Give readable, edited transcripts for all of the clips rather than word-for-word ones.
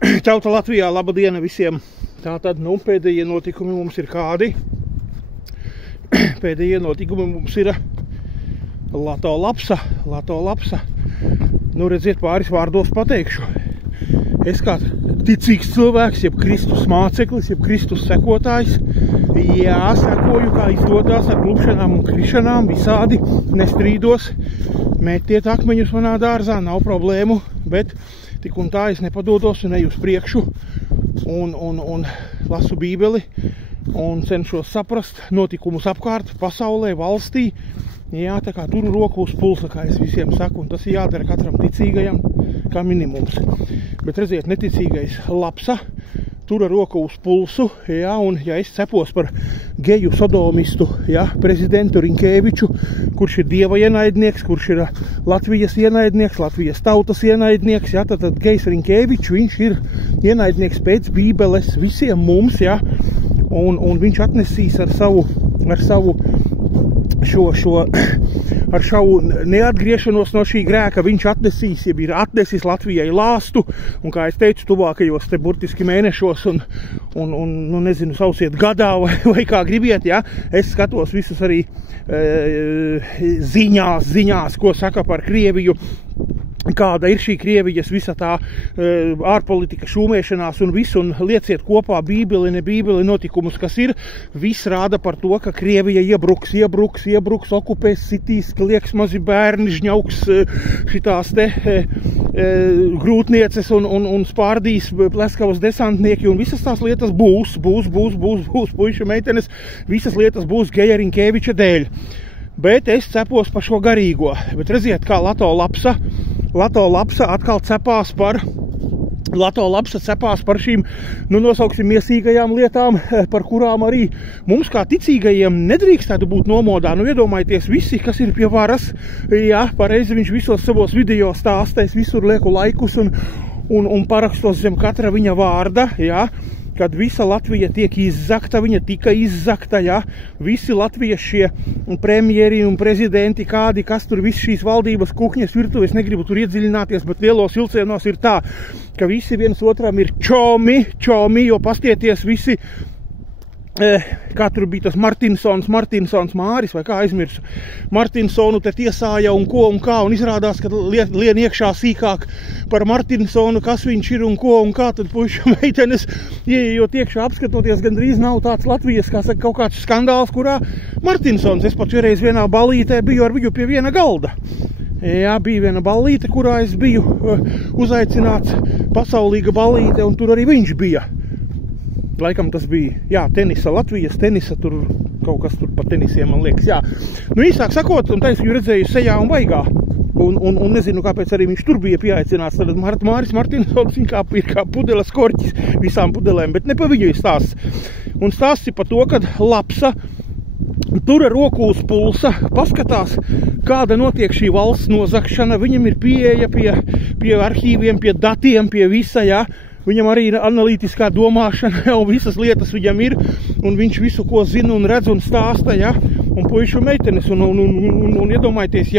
Tauta Latvijā, laba diena visiem. Tātad, pēdējie notikumi mums ir kādi. Pēdējie notikumi mums ir Lato Lapsa. Redziet, pāris vārdos pateikšu. Es kā ticīgs cilvēks, jeb Kristus māceklis, jeb Kristus sekotājs, sekoju, kā izdodas ar klupšanām un krišanām, visādi, nestrīdos. Metiet akmeņus manā dārzā, nav problēmu, bet tik un tā es nepadodos un eju uz priekšu un lasu Bībeli un cenšos saprast notikumus apkārt, pasaulē, valstī. Tā kā turu roku uz pulsa, kā es visiem saku, un tas ir jādara katram ticīgajam, kā minimums. Bet redziet, neticīgais Lapsa tura roku uz pulsu, un ja es cepos par geju sodomistu, prezidentu Rinkēviču, kurš ir Dieva ienaidnieks, kurš ir Latvijas ienaidnieks, Latvijas tautas ienaidnieks, tad gejs Rinkēviču, viņš ir ienaidnieks pēc Bībeles visiem mums, un viņš atnesīs ar savu neatgriešanos no šī grēka, viņš atnesīs, ja ir atnesis Latvijai lāstu, un kā es teicu, tuvākajos te burtiski mēnešos un nezinu, sausiet gadā vai kā gribiet, es skatos visus arī ziņās, ko saka par Krieviju, kāda ir šī Krievijas visa tā ārpolitika šūmēšanās un visu, un lieciet kopā Bībeli, ne Bībeli notikumus, kas ir. Viss rāda par to, ka Krievija iebruks, okupēs, sitīs, lieks mazi bērni, žņauks šitās te grūtnieces un spārdīs pleskavas desantnieki, un visas tās lietas būs, puiši meitenes, visas lietas būs Geja Rinkēviča dēļ. Bet es cepos par šo garīgo. Bet redziet, kā Lato Lapsa atkal cepās par šīm, nosauksim miesīgajām lietām, par kurām arī mums kā ticīgajiem nedrīkstētu būt nomodā. Iedomājieties visi, kas ir pie varas, pareizi viņš visos savos video stāsta, es visur lieku laikus un parakstos zem katra viņa vārda, kad visa Latvija tiek izzakta, viņa tika izzakta, visi Latvijas šie premjeri un prezidenti, kas tur viss šīs valdības kuhņas virtuves, negribu tur iedziļināties, bet lielos vilcienos ir tā, ka visi viens otram ir čomi, jo pastieties visi, kā tur bija tas Martinsons Māris, vai kā aizmirsu, Martinsonu te tiesāja un ko un kā, un izrādās, ka lien iekšā sīkāk par Martinsonu, kas viņš ir un ko un kā, tad puišu meitenes, jo tiekšā apskatoties, gandrīz nav tāds Latvijas, kā saka, kaut kāds skandāls, kurā Martinsons, es pat šoreiz vienā ballītē biju ar viņu pie viena galda. Bija viena ballīte, kurā es biju uzaicināts, pasaulīga ballīte, un tur arī viņš bija. Laikam tas bija, tenisa, Latvijas tenisa, tur kaut kas tur pa tenisiem, man liekas, īsāk sakot, un tā es viņu redzēju sejā un baigā, un nezinu, kāpēc arī viņš tur bija pieaicināts, tad Māris Martinsons, viņa ir kā pudeles korķis visām pudelēm, bet ne pa viņu ir stāsts. Un stāsts ir pa to, kad Lapsa tura roku uz pulsa, paskatās, kāda notiek šī valsts nozakšana, viņam ir pieeja pie arhīviem, pie datiem, pie visa, Viņam arī ir analītiskā domāšana, un visas lietas viņam ir, un viņš visu, ko zina un redz un stāsta, un puišu meitenes, un iedomājieties,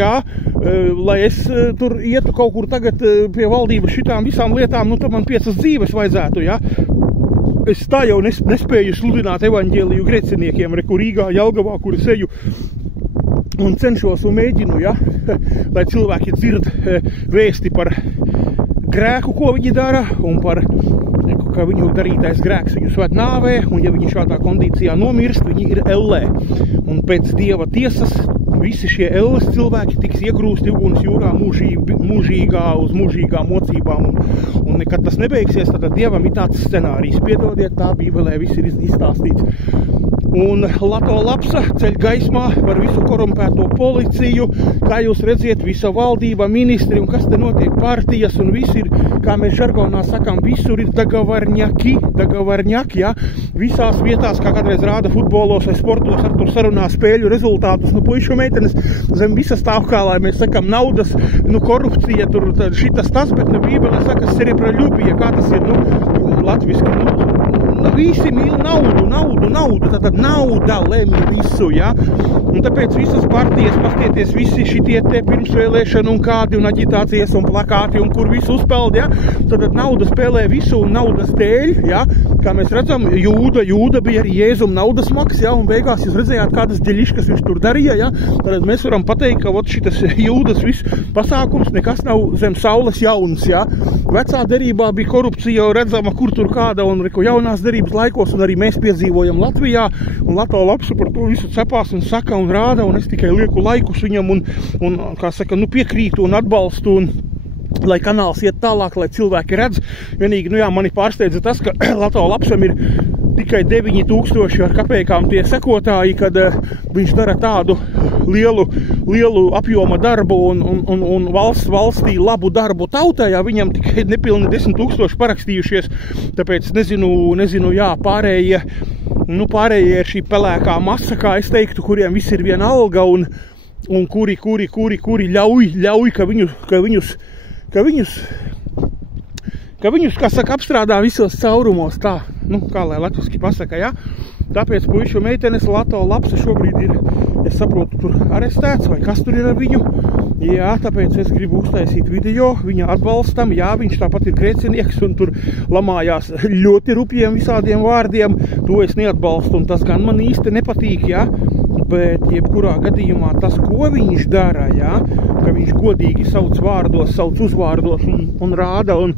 lai es tur ietu kaut kur tagad pie valdības šitām visām lietām, tad man 5 dzīves vajadzētu, Es tā jau nespēju sludināt evaņģēliju grēciniekiem, kur Rīgā, Jelgavā, kur es eju, un cenšos un mēģinu, lai cilvēki dzird vēsti par grēku, ko viņi dara, un par, ka viņu darītais grēks viņu sved nāvē, un ja viņi šādā kondīcijā nomirst, viņi ir ellē. Un pēc Dieva tiesas visi šie elles cilvēki tiks iegrūsti uguns jūrā mūžīgā uz mūžīgām mocībām, un nekad tas nebeigsies, tad Dievam ir tāds scenārijs. Piedodiet, tā Bībelē viss ir izstāstīts. Un Lato Lapsa ceļ gaismā par visu korumpēto policiju, kā jūs redziet, visa valdība, ministri un kas te notiek, partijas un viss ir, kā mēs žargonā sakām, visur ir dagavarņaki, visās vietās, kā kādreiz rāda futbolos vai sportos, ar tur sarunā spēļu rezultātus, puišu meitenes zem visas stāvkā, lai mēs sakām, naudas, korupcija, tur šitas tas, bet Bībelē saka, cerebraļubija, kā tas ir, latviski, visi mīl naudu, tad nauda lemj visu, ja? Un tāpēc visas partijas, pastieties, visi šitie te pirmsvēlēšana un kādi un aģitācijas un plakāti un kur visu uzpeld, ja? Tad nauda spēlē visu un naudas dēļ, ja? Kā mēs redzam, Jūda bija arī Jēzum naudas maks, ja? Un beigās jūs redzējāt, kādas ģeļiškas viņš tur darīja, ja? Tad mēs varam pateikt, ka šitas Jūdas viss pasākums nekas nav zem saules jauns, ja? Vecā derībā bija korupcija redzama, kur tur kāda un jaunās derības laikos, un arī mēs piedzīvojam Latvijā, un Lato Lapsa par to visu cepās un saka un rāda, un es tikai lieku laikus viņam un kā saka, piekrītu un atbalstu, un lai kanāls iet tālāk, lai cilvēki redz. Vienīgi, mani pārsteidza tas, ka Lato Lapsam ir tikai 9000 ar kapēkām tie sekotāji, kad viņš dara tādu lielu apjoma darbu un valstī labu darbu tautai, ja viņam tikai nepilni 10 000 parakstījušies, tāpēc nezinu, jā, pārējie ir šī pelēkā masa, kā es teiktu, kuriem viss ir viena alga un kuri ļauj, ka viņus, kā saka, apstrādā visos caurumos, tā, kā lai latviski pasaka, ja? Tāpēc puišu meitenes Lato Lapsa šobrīd ir, es saprotu, tur arestēts, vai kas tur ir ar viņu. Jā, tāpēc es gribu uztaisīt video, viņa atbalstam, jā, viņš tāpat ir grēcinieks un tur lamājās ļoti rupjiem visādiem vārdiem, to es neatbalstu un tas gan man īsti nepatīk, jā. Bet jebkurā gadījumā tas, ko viņš dara, ja, ka viņš godīgi sauc uzvārdos un rāda un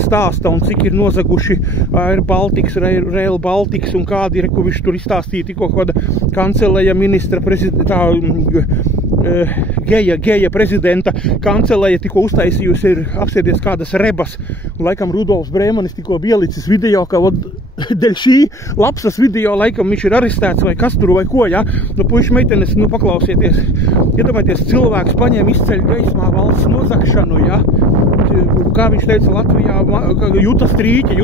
stāsta, un cik ir nozaguši Air Baltics, Rail Baltics un kādi ir, ko viņš tur izstāstīja tikko kāda kanceleja ministra prezidentā, geja prezidenta kanceleja tikko uztaisījusi ir apsēdies kādas rebas, un laikam Rudolfs Brēmanis tikko bija ielicis video, ka dēļ šī Lapsas video laikam viņš ir arestēts vai kas tur vai ko, ja? Puiši meitenes, paklausieties, iedomājieties, cilvēks paņem izceļ gaismā valsts nozakšanu, ja? Kā viņš teica Latvijā, Juta strīķe,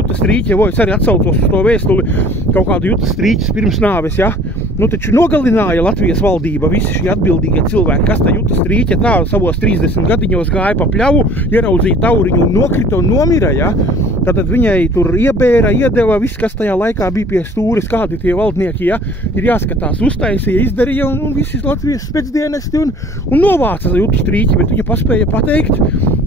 es arī atsaucos uz to vēstuli, kaut kādu Juta strīķes pirms nāves, ja? Taču nogalināja Latvijas valdība visi šie atbildīgie cilvēki, kas tā Juta strīķe tā savos 30 gadiņos gāja pa pļavu, ieraudzīja tauriņu un nokrita un nomira, ja? Tātad viņai tur iebēra, iedeva, viss, kas tajā laikā bija pie stūris, kādi tie valdnieki, ja? Ir jāskatās, uztaisīja, izdarīja un visi Latvijas spēcdienesti un novāca Jutu strīķi, bet viņa paspēja pateikt,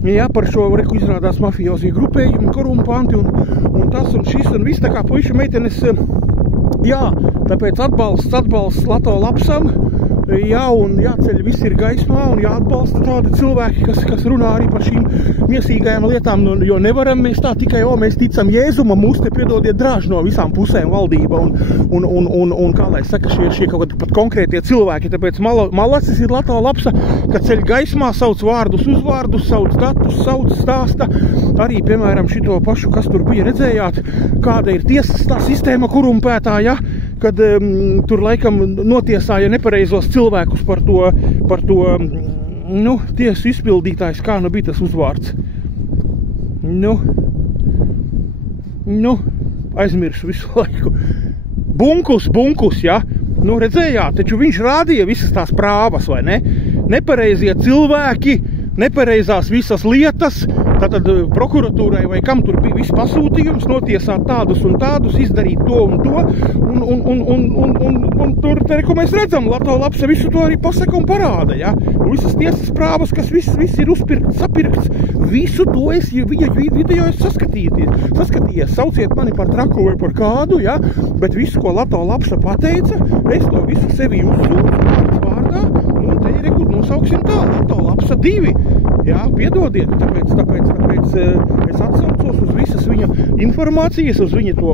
ja, par šo reku izrādās mafiozie grupējumi, korumpanti un tas un šis un viss, tā kā puiši meitenes, jā, tāpēc atbalsts Lato Lapsam, jā, un jāceļ viss ir gaismā un jāatbalsta tādi cilvēki, kas runā arī par šīm miesīgajām lietām, jo nevaram mēs tā tikai, mēs ticam Jēzumam, mūs te piedodiet drāž no visām pusēm valdība un kā lai saka, šie kaut kādi pat konkrētie cilvēki, tāpēc malacis ir Lato Lapsa, ka ceļ gaismā, sauc vārdus, uzvārdus, sauc datus, sauc stāsta, arī, piemēram, šito pašu, kas tur bija, redzējāt, kāda ir tiesas tā sistēma korumpētā, ja? Kad tur laikam notiesāja nepareizos cilvēkus par to tiesu izpildītājs, kā bija tas uzvārds. Aizmirsu visu laiku. Bunkus, ja? Redzējāt, taču viņš rādīja visas tās prāvas, vai ne? Nepareizie cilvēki, nepareizās visas lietas, tātad prokuratūrai vai kam tur bija viss pasūtījums, notiesāt tādus un tādus, izdarīt to un to, un tur, ko mēs redzam, Lato Lapsa visu to arī pasaka un parāda, ja? Un visas tiesas prāvas, kas viss ir sapirkts, visu to es viņa video saskatījies, sauciet mani par traku vai par kādu, ja? Bet visu, ko Lato Lapsa pateica, es to visu sevi uzsūtu vārdā, un te ir, nosauksim tā, Lato Lapsa 2. Jā, piedodiet, tāpēc es atsaucos uz visas viņa informācijas, uz viņa to